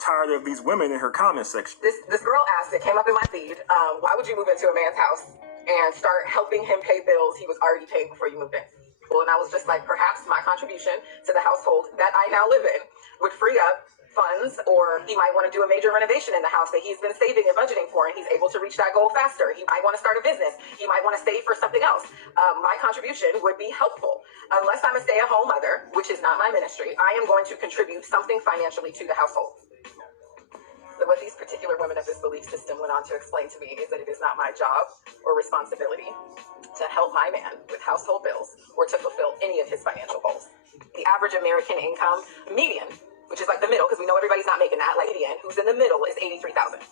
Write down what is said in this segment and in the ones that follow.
tired of these women in her comment section. This girl asked, it came up in my feed, why would you move into a man's house and start helping him pay bills he was already paying before you moved in? Well, and I was just like, perhaps my contribution to the household that I now live in would free up funds, or he might want to do a major renovation in the house that he's been saving and budgeting for, and he's able to reach that goal faster. He might want to start a business. He might want to save for something else. My contribution would be helpful. Unless I'm a stay-at-home mother, which is not my ministry, I am going to contribute something financially to the household. So what these particular women of this belief system went on to explain to me is that it is not my job or responsibility to help my man with household bills or to fulfill any of his financial goals. The average American income, median, which is like the middle, because we know everybody's not making that, like median, who's in the middle is $83,000.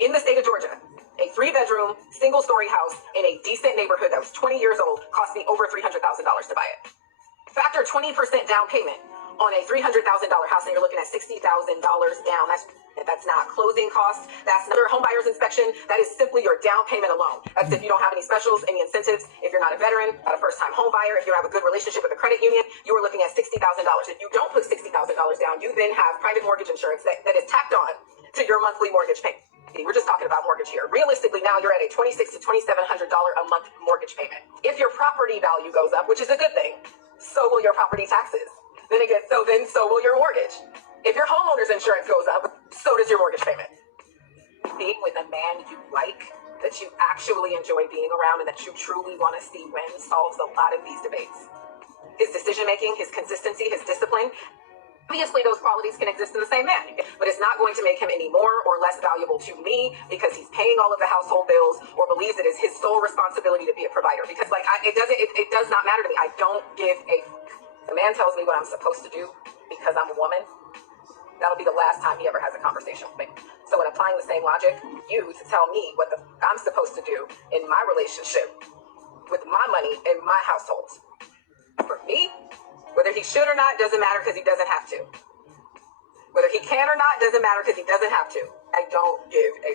In the state of Georgia, a 3-bedroom, single-story house in a decent neighborhood that was 20 years old cost me over $300,000 to buy it. Factor 20% down payment on a $300,000 house, and you're looking at $60,000 down. That's not closing costs. That's another home buyer's inspection. That is simply your down payment alone. That's if you don't have any specials, any incentives. If you're not a veteran, not a first-time home buyer, if you have a good relationship with a credit union, you are looking at $60,000. If you don't put $60,000 down, you then have private mortgage insurance that is tacked on to your monthly mortgage payment. We're just talking about mortgage here. Realistically, now you're at a $2,600 to $2,700 a month mortgage payment. If your property value goes up, which is a good thing, so will your property taxes. Then so will your mortgage. If your homeowner's insurance goes up, so does your mortgage payment. Being with a man you like, that you actually enjoy being around, and that you truly want to see win solves a lot of these debates. His decision-making, his consistency, his discipline. Obviously, those qualities can exist in the same man, but it's not going to make him any more or less valuable to me because he's paying all of the household bills or believes it is his sole responsibility to be a provider. Because it does not matter to me. I don't give a. The man tells me what I'm supposed to do because I'm a woman. That'll be the last time he ever has a conversation with me. So in applying the same logic, you to tell me what I'm supposed to do in my relationship with my money in my household. For me, whether he should or not doesn't matter because he doesn't have to. Whether he can or not doesn't matter because he doesn't have to. I don't give a.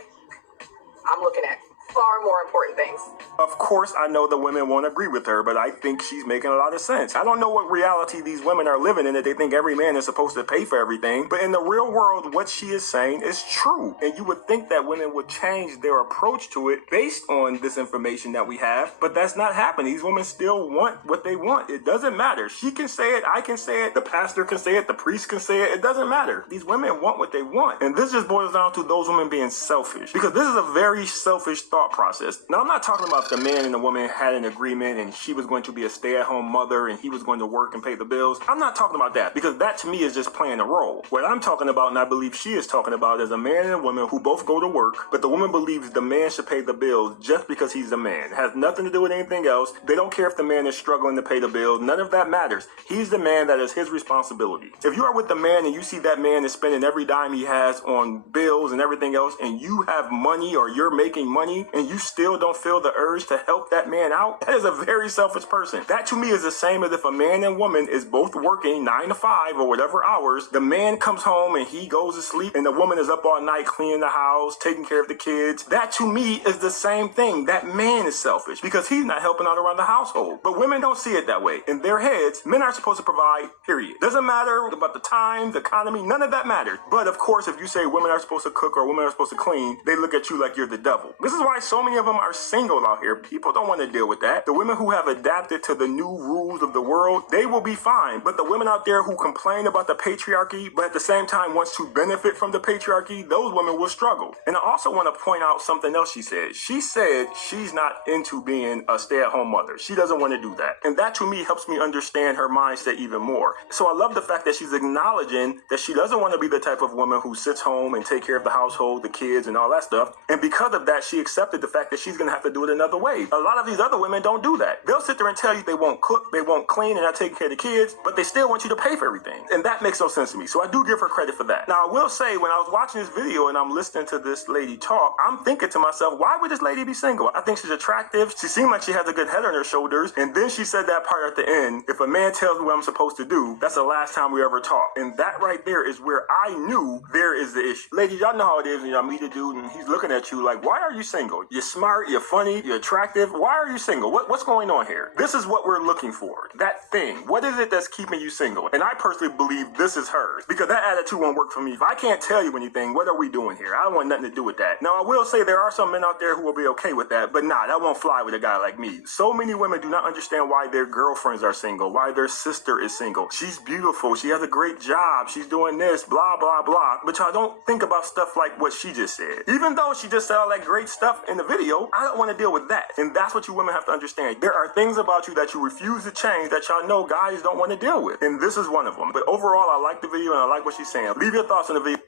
I'm looking at far more important things. Of course, I know the women won't agree with her, but I think she's making a lot of sense. I don't know what reality these women are living in that they think every man is supposed to pay for everything, but in the real world, what she is saying is true. And you would think that women would change their approach to it based on this information that we have, but that's not happening. These women still want what they want. It doesn't matter. She can say it, I can say it, the pastor can say it, the priest can say it. It doesn't matter. These women want what they want. And this just boils down to those women being selfish, because this is a very selfish thought process. Now, I'm not talking about the man and the woman had an agreement and she was going to be a stay-at-home mother and he was going to work and pay the bills. I'm not talking about that, because that to me is just playing a role. What I'm talking about, and I believe she is talking about, is a man and a woman who both go to work, but the woman believes the man should pay the bills just because he's a man. It has nothing to do with anything else. They don't care if the man is struggling to pay the bills. None of that matters. He's the man. That is his responsibility. If you are with the man and you see that man is spending every dime he has on bills and everything else, and you have money or you're making money and you still don't feel the urge to help that man out, that is a very selfish person. That to me is the same as if a man and woman is both working 9 to 5 or whatever hours. The man comes home and he goes to sleep and the woman is up all night cleaning the house, taking care of the kids. That to me is the same thing. That man is selfish because he's not helping out around the household. But women don't see it that way. In their heads, men are supposed to provide, period. Doesn't matter about the time, the economy, none of that matters. But of course, if you say women are supposed to cook or women are supposed to clean, they look at you like you're the devil. This is why so many of them are single out here. People don't want to deal with that. The women who have adapted to the new rules of the world, they will be fine. But the women out there who complain about the patriarchy, but at the same time wants to benefit from the patriarchy, those women will struggle. And I also want to point out something else she said. She said she's not into being a stay-at-home mother. She doesn't want to do that. And that to me helps me understand her mindset even more. So I love the fact that she's acknowledging that she doesn't want to be the type of woman who sits home and take care of the household, the kids, and all that stuff. And because of that, she accepted the fact that she's going to have to do it another way. A lot of these other women don't do that. They'll sit there and tell you they won't cook, they won't clean, and not take care of the kids, but they still want you to pay for everything. And that makes no sense to me. So I do give her credit for that. Now, I will say, when I was watching this video and I'm listening to this lady talk, I'm thinking to myself, why would this lady be single? I think she's attractive. She seemed like she has a good head on her shoulders. And then she said that part at the end, if a man tells me what I'm supposed to do, that's the last time we ever talk. And that right there is where I knew there is the issue. Ladies, y'all know how it is when y'all meet a dude and he's looking at you like, why are you single? single? You're smart, you're funny, you're attractive. Why are you single? What's going on here? This is what we're looking for. That thing. What is it that's keeping you single? And I personally believe this is hers, because that attitude won't work for me. If I can't tell you anything, what are we doing here? I don't want nothing to do with that. Now, I will say there are some men out there who will be okay with that, but nah, that won't fly with a guy like me. So many women do not understand why their girlfriends are single, why their sister is single. She's beautiful, she has a great job, she's doing this, blah, blah, blah. But y'all don't think about stuff like what she just said. Even though she just said all that great stuff in the video, I don't want to deal with that. And that's what you women have to understand. There are things about you that you refuse to change that y'all know guys don't want to deal with. And this is one of them. But overall, I like the video and I like what she's saying. Leave your thoughts in the video.